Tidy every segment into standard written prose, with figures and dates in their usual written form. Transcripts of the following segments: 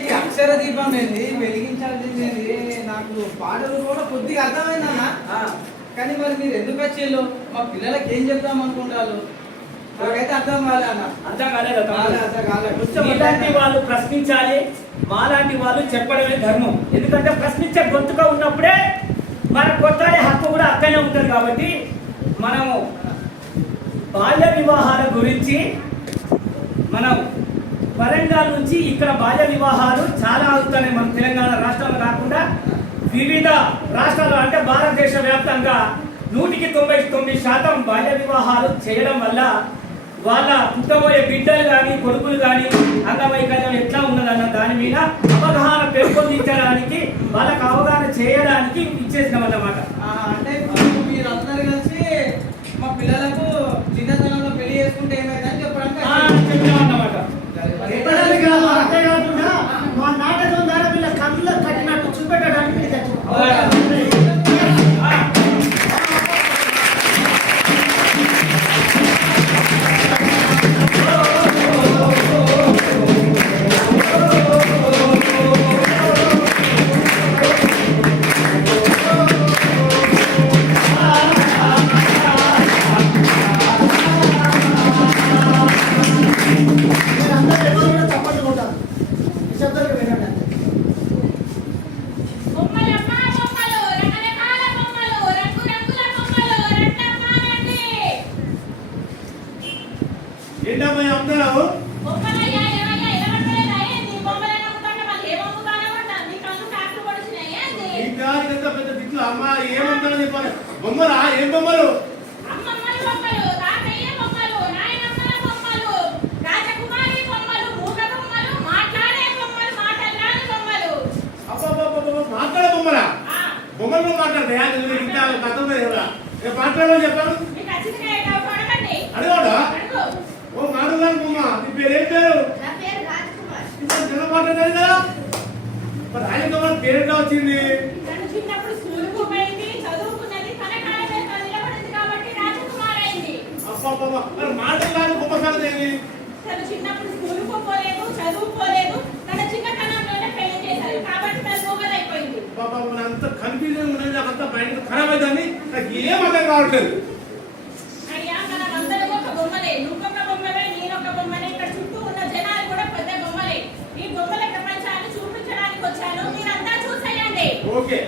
ఈ అక్షర దీపం ఏంది వెలిగించాల్సింది నాకు పాటలు కూడా కొద్దిగా అర్థమైందన్నా. కానీ మరి మీరు ఎందుకు వచ్చేళ్ళు మా పిల్లలకి ఏం చెప్తాం అనుకుంటారు? నాకైతే అర్థం కాలే అన్న. అర్థం కాలేదు. మీలాంటి వాళ్ళు ప్రశ్నించాలి, మాలాంటి వాళ్ళు చెప్పడమే ధర్మం. ఎందుకంటే ప్రశ్నించే గొంతుగా ఉన్నప్పుడే మన కొట్లాడే హక్కు కూడా అక్కడనే ఉంటుంది. కాబట్టి మనము బాల్య వివాహాల గురించి మనం వరంగల్ నుంచి ఇక్కడ బాల్య వివాహాలు చాలా అవుతున్నాయి. మన తెలంగాణ రాష్ట్రంలో కాకుండా వివిధ రాష్ట్రాలు అంటే భారతదేశ వ్యాప్తంగా 99% బాల్య వివాహాలు చేయడం వల్ల వాళ్ళ పుట్టబోయే బిడ్డలు కానీ కొడుకులు కానీ అంగవైకల్యం ఎట్లా ఉన్నదన్న దాని మీద అవగాహన పెంపొందించడానికి వాళ్ళకు అవగాహన చేయడానికి ఇచ్చేసినాం అన్నమాట. అంటే మీరు అందరు కలిసి మా పిల్లలకు చిన్నతనంలో పెళ్లి చేసుకుంటే ఏమైందని చెప్పడానికి చెప్పినామన్నమాట. మా నాటకం ద్వారా వీళ్ళ కళ్ళలో కట్టినట్టు చూపెట్టడానికి బొమ్మలా ఏం బొమ్మలు? మాట్లాడే బొమ్మలా? బొమ్మలు మాట్లాడతాయా? ఇంత కథ మాట్లాడమని చెప్పాను. అడగడా? ఓ మాట్లాడాను బొమ్మ. నీ పేరు ఏం పేరు? చిన్న మాట్లాడారు కదా. మరి ఆయన పేరు ఎట్లా వచ్చింది? మాట్లాడాలి గొప్ప సంగతి. చిన్నప్పుడు స్కూల్ పోలేదు, చదువుకోలేదు, తన చిన్నతనంలోనే పెళ్లి చేశారు కాబట్టి తన మొగలు అయిపోయింది. అంత కన్ఫ్యూజన్ ఉన్నది, నాకు అంత మైండ్ ఖరాబ్ అవుతుంది. నాకు ఏం అర్థం కావట్లేదు. అయ్యా మనం అందరం ఒక బొమ్మలే, నువ్వొక బొమ్మలే, నేనొక బొమ్మలే, ఇక్కడ చుట్టూ ఉన్న జనాలు కూడా పెద్ద బొమ్మలే. ఈ బొమ్మల ప్రపంచాన్ని చూపించడానికి వచ్చాను, మీరంతా చూసేయండి. ఓకే.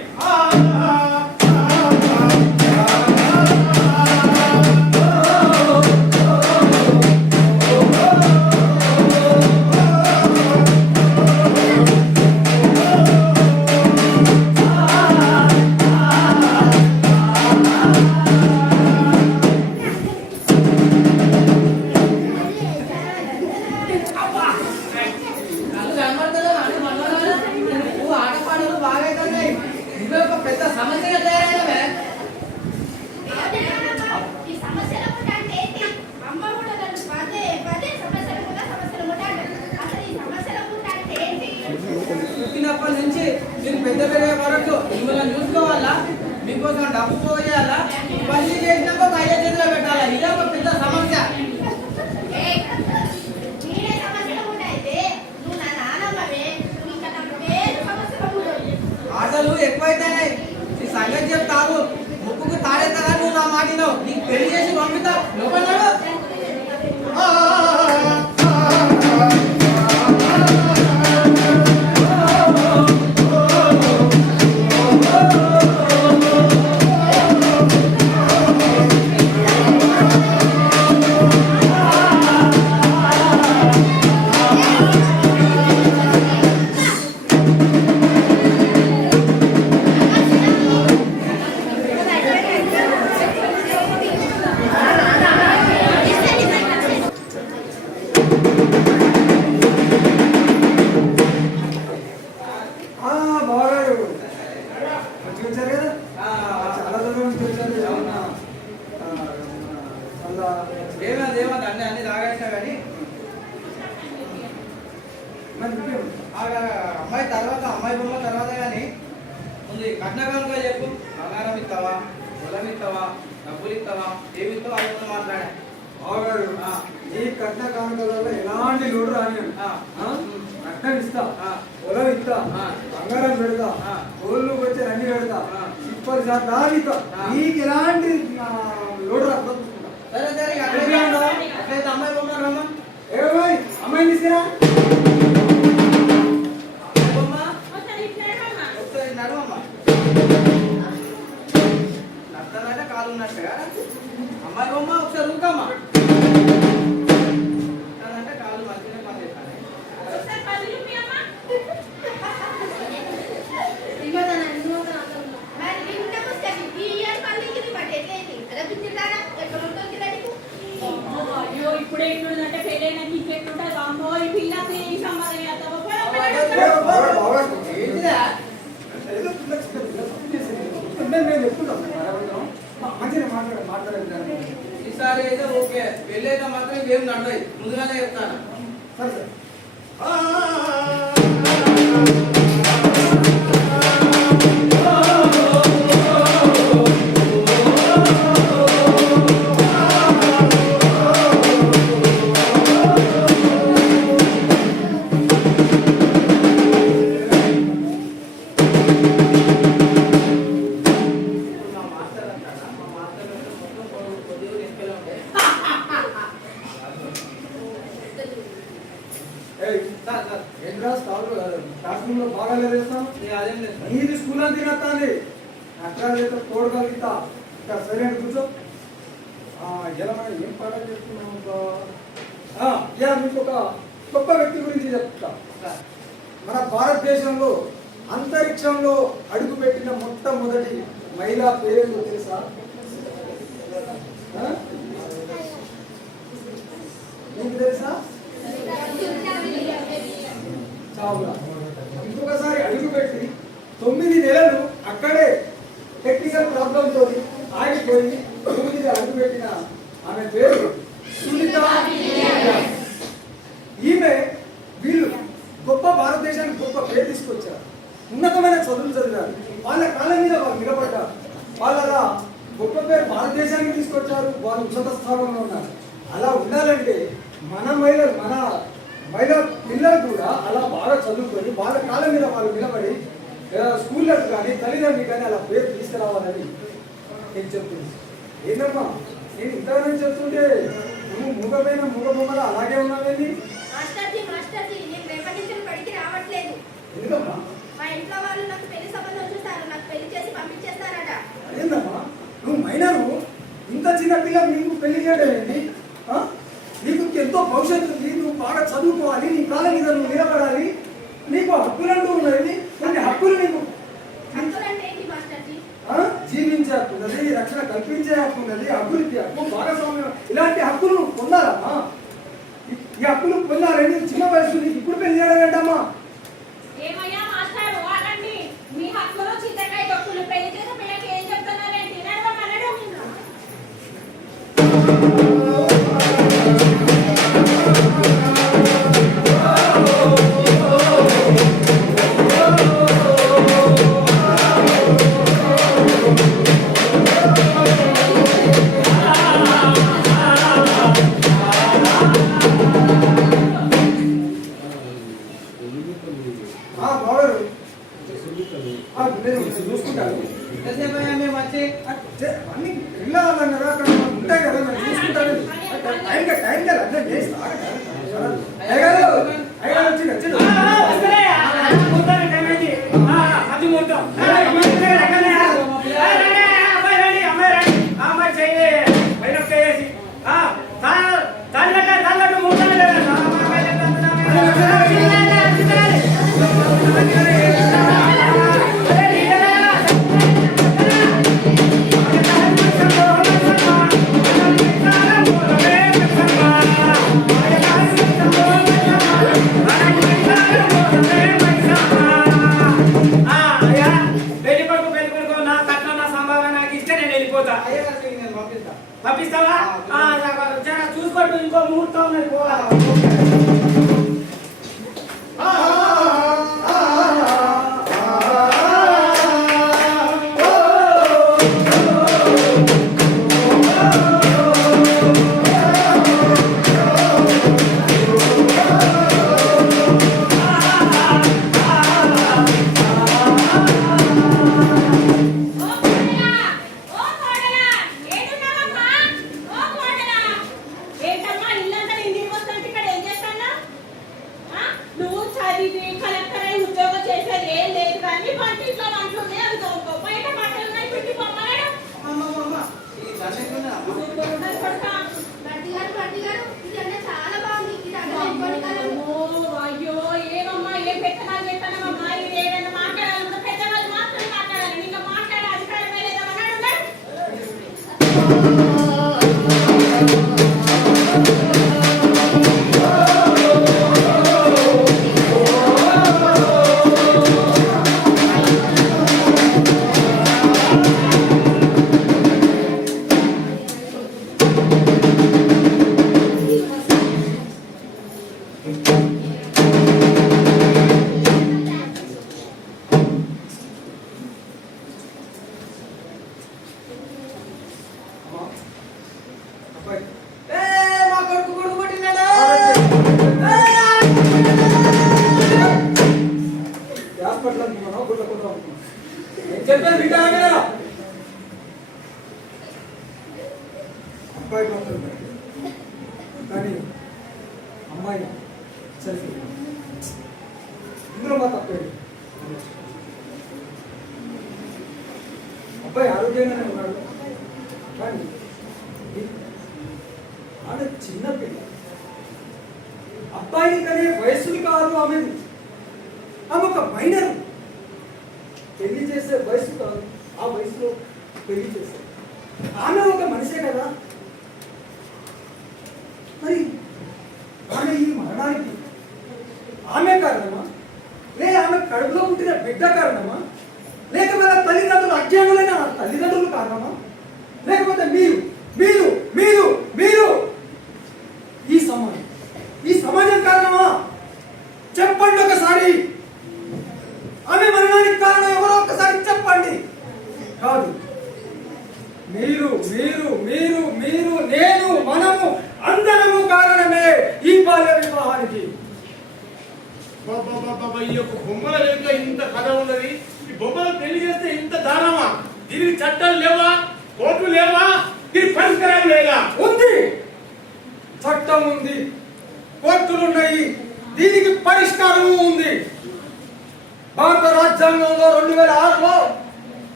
పుట్టినప్పటి నుంచి మీరు పెద్ద పెరిగే వరకు మిమ్మల్ని చూసుకోవాలా, మీకోసం డబ్బు పోయాలా, పని చేసినాక ఒక 5 చేతిలో పెట్టాలా. ఇదే ఒక పెద్ద సమస్య. ఆటలు ఎక్కువైతేనే ఈ సంగతి చెప్తావు. ముక్కుకు తాడెత్తగా నువ్వు నా మాటినావు. నీకు పెళ్లి చేసి పంపిస్తా లోపల. ఏమది అన్ని తాగేసినా కానీ అమ్మాయి తర్వాత అమ్మాయి బొమ్మ తర్వాత కానీ ఉంది. కట్నకానుక చెప్పు. బంగారం ఇస్తావా, పొలం ఇస్తావా, డబ్బులు ఇస్తావా, ఏమి ఇస్తావా అది మాట్లాడా. ఈ కట్న కానుకలలో ఎలాంటి లోటు రాని కట్న కట్నం ఇస్తా, ఆ. పొలం ఇస్తా, ఆ. బంగారం పెడతా, ఆ. కోళ్ళు వచ్చి అన్ని పెడతా, ఆ. ఇప్పటి దాకా ఇస్తా. ఆ. నీకు ఎలాంటి లోటు రాకుండా చూసుకుంటా. సరే సరే అట్లయితే అమ్మాయి బొమ్మ రమ్మా. ఏమోయ్ అమ్మాయిని తీసుకురా. అమ్మాయి బొమ్మ ఒకసారి ఇట్లా నడవమ్మా. ఒకసారి నడవమ్మా. నడతానంటే కాలు ఉన్నట్టుగా. అమ్మాయి బొమ్మ ఒకసారి ఊకమ్మా. నడతానంటే కాలు మంచిగా పనిచేస్తాయి. ఒకసారి పళ్ళు చూపి అమ్మా. అయ్యో ఇప్పుడే ఇట్లుందంటే పెళ్ళైన ఇంకెట్లుంటుంది అమ్మో ఈ పిల్లకి ఈ సంబంధం చేస్తావా? ఏంటిదా? ఏదో పిల్ల చిన్న పిల్ల తప్పు చేసింది. నేను చెప్తున్నాం మంచిగా మాట్లాడేది. ఈసారి అయితే ఓకే, పెళ్ళైతే మాత్రం ఇంకేం నడవయి, ముందుగానే చెప్తాను. సరే సరే. మా మాస్టర్ అంటారా, మా మాస్టర్ అంటే మొత్తం కొద్దిగా వెనకాల ఉండే. ఏయ్, సార్ సార్ ఏంట్రా క్లాస్ రూమ్ లో బాగా లేదేస్తాం. అదేం లేదు సార్. నీది స్కూల్ అంతా తినత్తాంది. అట్లా చేస్తే తోడగలుగుతా. ఇంకా సరే అని కూర్చో. ఇలా మనం ఏం పాట చేస్తున్నాం? ఇలా మీకు ఒక గొప్ప వ్యక్తి గురించి చెప్తా. సార్ మన భారతదేశంలో అంతరిక్షంలో అడుగుపెట్టిన మొట్టమొదటి మహిళా పేరు తెలుసా? ఆ? మీకు తెలుసా? చావులా. ఇంకొకసారి అడుగుపెట్టి 9 నెలలు అక్కడే టెక్నికల్ ప్రాబ్లం తోటి ఆగిపోయి భూమిని అడుగుపెట్టిన ఆమె పేరు సునీత విలియమ్స్. ఈమె వీళ్ళు గొప్ప భారతదేశానికి గొప్ప పేరు తీసుకొచ్చారు. ఉన్నతమైన చదువులు చదివారు. వాళ్ళ కాళ్ళ మీద వాళ్ళు నిలబడ్డారు. వాళ్ళ గొప్ప పేరు భారతదేశానికి తీసుకొచ్చారు. వాళ్ళు ఉన్నత స్థానంలో ఉన్నారు. అలా ఉండాలంటే మన మహిళా పిల్లలు కూడా అలా బాగా చదువుకొని వాళ్ళ కాళ్ళ మీద వాళ్ళు నిలబడి స్కూళ్ళకు కానీ తల్లిదండ్రులు కానీ అలా పేరు తీసుకురావాలని నేను చెప్తున్నాను. ఏంటమ్మా నేను ఇంతగానే చెప్తుంటే నువ్వు మూగ బొమ్మలు అలాగే ఉన్నావేంటి? నేను రేపటి నుంచి బడికి రావట్లేదు. ఎందుకమ్మా? మా ఇంట్లో వాళ్ళు నాకు పెళ్లి సంబంధం చూస్తారు, నాకు పెళ్లి చేసి పంపించేస్తారట. ఏందమ్మా నువ్వు మైనరు, ఇంత చిన్న పిల్లలు నీకు పెళ్లి చేయడం ఏంటి? నీకు ఎంతో భవిష్యత్తు ఉంది. నువ్వు బాగా చదువుకోవాలి, నీ కాళ్ళ మీద నువ్వు నిలబడాలి. నీకు హక్కులంటూ ఉన్నాయి. కొన్ని హక్కులు నీకు హక్కులంటే ఏంటి మాస్టర్జీ? జీవించే హక్కు ఉన్నది, రక్షణ కల్పించే హక్కు ఉన్నది, అభివృద్ధి హక్కు, భాగస్వామ్యం, ఇలాంటి హక్కులు నువ్వు పొందాలమ్మా. ఈ హక్కులు పొందాలని చిన్న వయసు నీకు ఇప్పుడు పెళ్లి చేయడం ఏంటమ్మా? ఏమయ్యా మాస్టర్ వాడండి మీ హక్కులు చింతకాయ తొక్కులు పెళ్లి చేసే పిల్లకి ఏం చెప్తున్నారేంటి? నడవమనడం బాగారు నేను చూసుకుంటాను. ఎంతసేపు అయ్యా మేము వచ్చి? అన్ని పిల్లవాళ్ళం కదా, అక్కడ ఉంటాయి కదా, నేను చూసుకుంటాను. టైం కదా అంటే చేసి అయ్యగారు వచ్చింది వచ్చింది. అయ్యగారికి నేను పంపిస్తా. పంపిస్తావా? చూసుకోండి, ఇంకో ముహూర్తం ఉన్నది పోవాలి. ఇది కలెక్టర్ అయి ఉద్యోగం చేసేది ఏం లేదు కానీ పంటింట్లో అంటుంది అది దొంగ బయట బట్టలు ఉన్నాయి పెట్టి పొమ్మన్నాడు ఈ దండకున్నా పట్టిగాడు ఇదన్నా చాలా బాగుంది ఇది అక్కడ ఎక్కువ కాలం అయ్యో ఏమమ్మా ఏం పెట్టనాలు చెప్పానమ్మా ఇది ఏదైనా మాట్లాడాలి పెద్దవాళ్ళు మాత్రమే మాట్లాడాలి ఇంకా మాట్లాడే అధికారమే లేదన్నాడు అబ్బాయి మా కొడుకు కొడుకు కొట్టినాడా హాస్పిటల్ అనుకున్నాను గుడ్డ కొట్టు అనుకున్నాను నేను చెప్పేది వింటారా కదా అబ్బాయి మాత్రం కానీ అమ్మాయి సరే ఇందులో మా తప్పేది అబ్బాయి ఆరోగ్యంగానే ఉన్నాడు కానీ ఆమె చిన్న పిల్ల అబ్బాయిని కనే వయసులు కాదు ఆమెది ఆమె ఒక మైనర్ పెళ్లి చేసే వయసు కాదు ఆ వయసులో పెళ్లి చేసే ఆమె ఒక మనిషే కదా మరి ఆమె ఈ మరణానికి ఆమె కారణమా లేదా ఆమె కడుపులో పుట్టిన బిడ్డ కారణమా లేక మన తల్లిదండ్రులు అజ్ఞానులైన తల్లిదండ్రులు కారణమా లేకపోతే మీరు మీరు మీరు మీరు ఈ సమాజం కారణమా చెప్పండి ఒకసారి ఆమె మరణానికి కారణం ఎవరో ఒకసారి చెప్పండి కాదు మీరు మీరు మీరు మీరు నేను మనము అందరము కారణమే ఈ బాల్య వివాహానికి ఈ యొక్క బొమ్మల వెనుక ఇంత కథ ఉన్నది. ఈ బొమ్మలు పెళ్లి చేస్తే ఇంత దారుణమా? దీనికి చట్టాలు లేవా? కోర్టులు లేవా? దీనికి పరిష్కారం లేదా? ఉంది, చట్టం ఉంది, కోర్టులు ఉన్నాయి, దీనికి పరిష్కారము ఉంది. భారత రాజ్యాంగంలో 2006లో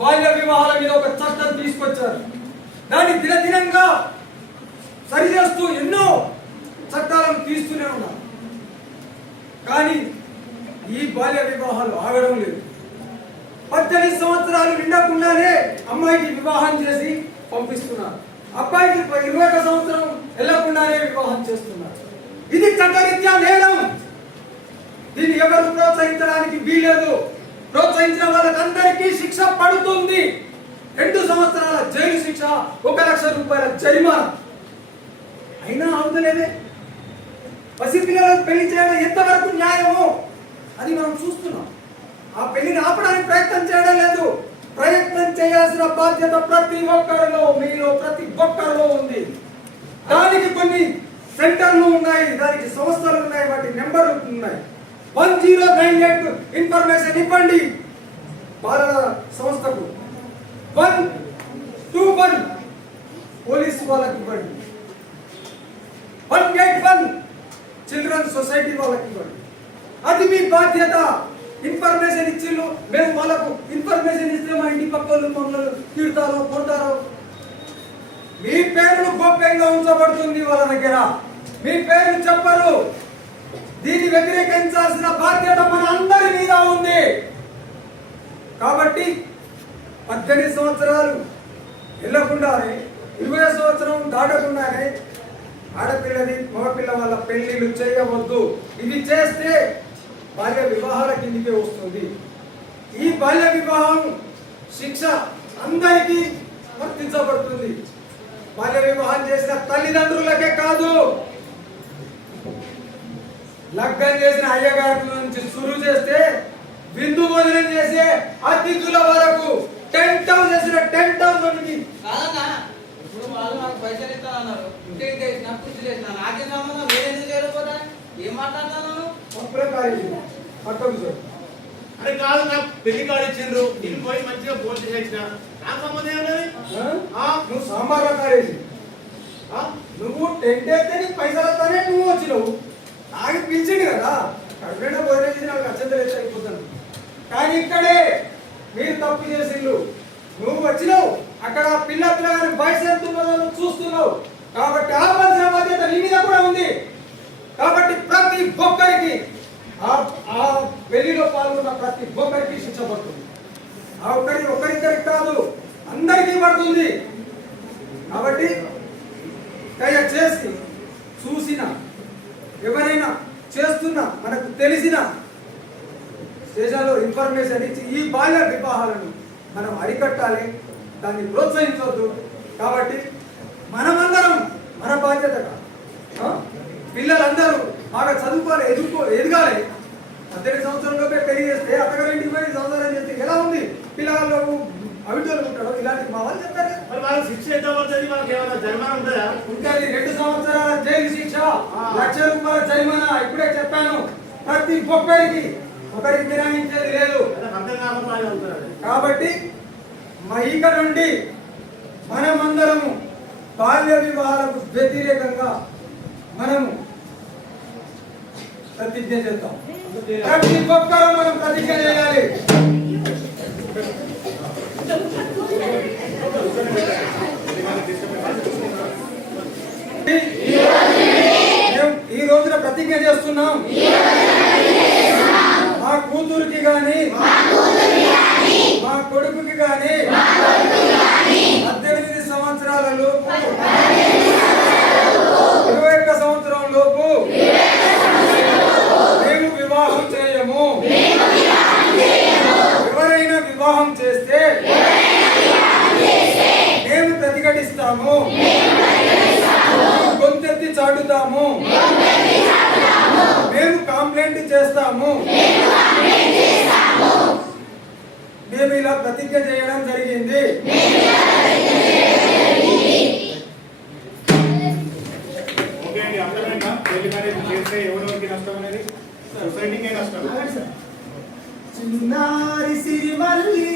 బాల్య వివాహాల మీద ఒక చట్టం తీసుకొచ్చారు. దాన్ని దినదినంగా సరిచేస్తూ ఎన్నో చట్టాలను తీస్తూనే ఉన్నారు. కానీ ఈ బాల్య వివాహాలు ఆగడం లేదు. 18 సంవత్సరాలు నిండకుండానే అమ్మాయికి వివాహం చేసి పంపిస్తున్నారు. అబ్బాయికి 21 సంవత్సరం వెళ్ళకుండానే వివాహం చేస్తున్నారు. ఇది చట్టరీత్యా నేరం. దీన్ని ఎవరు ప్రోత్సహించడానికి వీలేదు. ప్రోత్సహించిన వాళ్ళకందరికీ శిక్ష పడుతుంది. 2 సంవత్సరాల జైలు శిక్ష, 1 లక్ష రూపాయల జరిమానా. అయినా ఆగుతలేదే. పసిపిల్లలకు పెళ్లి చేయడం ఎంతవరకు న్యాయమో అది మనం చూస్తున్నాం. ఆ పెళ్లిని ఆపడానికి ప్రయత్నం చేయడం లేదు. ప్రయత్నం చేయాల్సిన బాధ్యత ప్రతి ఒక్కరిలో, మీలో ప్రతి ఒక్కరిలో ఉంది. దానికి కొన్ని సెంటర్లు ఉన్నాయి, దానికి సంస్థలు ఉన్నాయి, వాటి నెంబర్లు ఉన్నాయి. 1098 ఇన్ఫర్మేషన్ ఇవ్వండి బాలల సంస్థకు. 121 పోలీసు వాళ్ళకి ఇవ్వండి. 181 చిల్డ్రన్ సొసైటీ వాళ్ళకి ఇవ్వండి. అది మీ బాధ్యత. ఇన్ఫర్మేషన్ ఇచ్చిళ్ళు, మేము వాళ్ళకు ఇన్ఫర్మేషన్ ఇస్తే మా ఇంటి పక్క వాళ్ళు మమ్మల్ని తిడతారో కొడతారో. మీ పేర్లు గోప్యంగా ఉంచబడుతుంది వాళ్ళ దగ్గర. మీ పేర్లు చెప్పరు. దీన్ని వ్యతిరేకించాల్సిన బాధ్యత మన అందరి మీద ఉంది. కాబట్టి 18 సంవత్సరాలు వెళ్ళకుండానే, 20 సంవత్సరం దాటకుండానే ఆడపిల్లది మగపిల్ల వాళ్ళ పెళ్లిళ్ళు చేయవద్దు. ఇది చేస్తే బాల్య వివాహాల కిందికే వస్తుంది. ఈ బాల్య వివాహం శిక్ష అందరికీ వర్తించబడుతుంది. బాల్య వివాహం చేసిన తల్లిదండ్రులకే కాదు, లగ్గం చేసిన అయ్యగారి నుంచి సురు చేస్తే విందు భోజనం చేసే అతిథుల వరకు టెంట్ హౌస్ చేసిన టెంట్ హౌస్ నుంచి కాదన్నా. ఇప్పుడు వాళ్ళు నాకు పైసలు ఇస్తానన్నారు, ఇంటికి చేసిన కృషి చేసిన నాకే సంబంధం వేరేందుకు చేయకపోతే ఏం మాట్లాడుతున్నాను? అప్పుడే కాలేజీ పక్కకు సార్. అరే కాదు, నాకు పెళ్లి కాడు ఇచ్చిండ్రు, నేను పోయి మంచిగా భోజనం చేసిన, నాకు సంబంధం ఏమన్నది? నువ్వు సాంబార్ కాలేజీ, నువ్వు టెంట్ అయితే నీకు పైసలు వస్తానే నువ్వు వచ్చినావు. నాకు పిలిచిండు కదా, కడుపులో భోజనం చేసి నాకు అత్యంత లేచి అయిపోతాను. కానీ ఇక్కడే మీరు తప్పు చేసిండ్రు. నువ్వు వచ్చినావు అక్కడ పిల్లగాని వయసు ఎంత ఉన్నదో నువ్వు చూస్తున్నావు. కాబట్టి ఆపాల్సిన బాధ్యత నీ మీద కూడా ఉంది. కాబట్టి ప్రతి ఒక్కరికి ఆ పెళ్లిలో పాల్గొన్న ప్రతి ఒక్కరికి శిక్ష పడుతుంది. ఆ ఒక్కరిద్దరికి కాదు, అందరికీ పడుతుంది. కాబట్టి దయచేసి చూసిన ఎవరైనా చేస్తున్నా మనకు తెలిసిన స్టేషన్లో ఇన్ఫర్మేషన్ ఇచ్చి ఈ బాల్య వివాహాలను మనం అరికట్టాలి, దాన్ని ప్రోత్సహించవద్దు. కాబట్టి మనమందరం మన బాధ్యతగా పిల్లలందరూ బాగా చదువుకోవాలి, ఎదగాలి. 18 సంవత్సరంలోపే పెళ్లి చేస్తే అత్తగారింటికి 20 సంవత్సరాలు చేస్తే ఎలా ఉంది? పిల్లలు అవిటోలు ఉంటాడు. ఇలాంటి మా వాళ్ళు చెప్తారు. మరి వాళ్ళకి శిక్ష ఎంత పడుతుంది? వాళ్ళకి ఏమైనా జరిమానా ఉంటుందా? ఉంటుంది. 2 సంవత్సరాల జైలు శిక్ష, ₹1,00,000 జరిమానా. ఇప్పుడే చెప్పాను. ప్రతి ఒక్కరికి ఒకరికి మినహాయించేది లేదు. అర్థం కాకుండా కాబట్టి ఇక నుండి మనమందరము బాల్య వివాహాలకు వ్యతిరేకంగా మనము ప్రతిజ్ఞ చేద్దాం. ప్రతి ఒక్కరూ మనం ప్రతిజ్ఞ చేయాలి. ఈ రోజున ప్రతిజ్ఞ చేస్తున్నాం. మా కూతురికి గాని మా కొడుకుకి గాని 18 సంవత్సరాల లోపు 21 సంవత్సరం లోపు మేము వివాహం చేయము. ఎవరైనా వివాహం చేస్తే మేము ప్రతిఘటిస్తాము, గొంతెత్తి చాటుతాము, మేము కంప్లైంట్ చేస్తాము. మేము ఇలా ప్రతిజ్ఞ చేయడం జరిగింది. ఓకే అండి, అర్థమైందా? పెళ్లి మ్యారేజ్ చేస్తే ఎవరెవరికి నష్టం అనేది? సొసైటీకే నష్టం. చిన్నారి సిరిమల్లి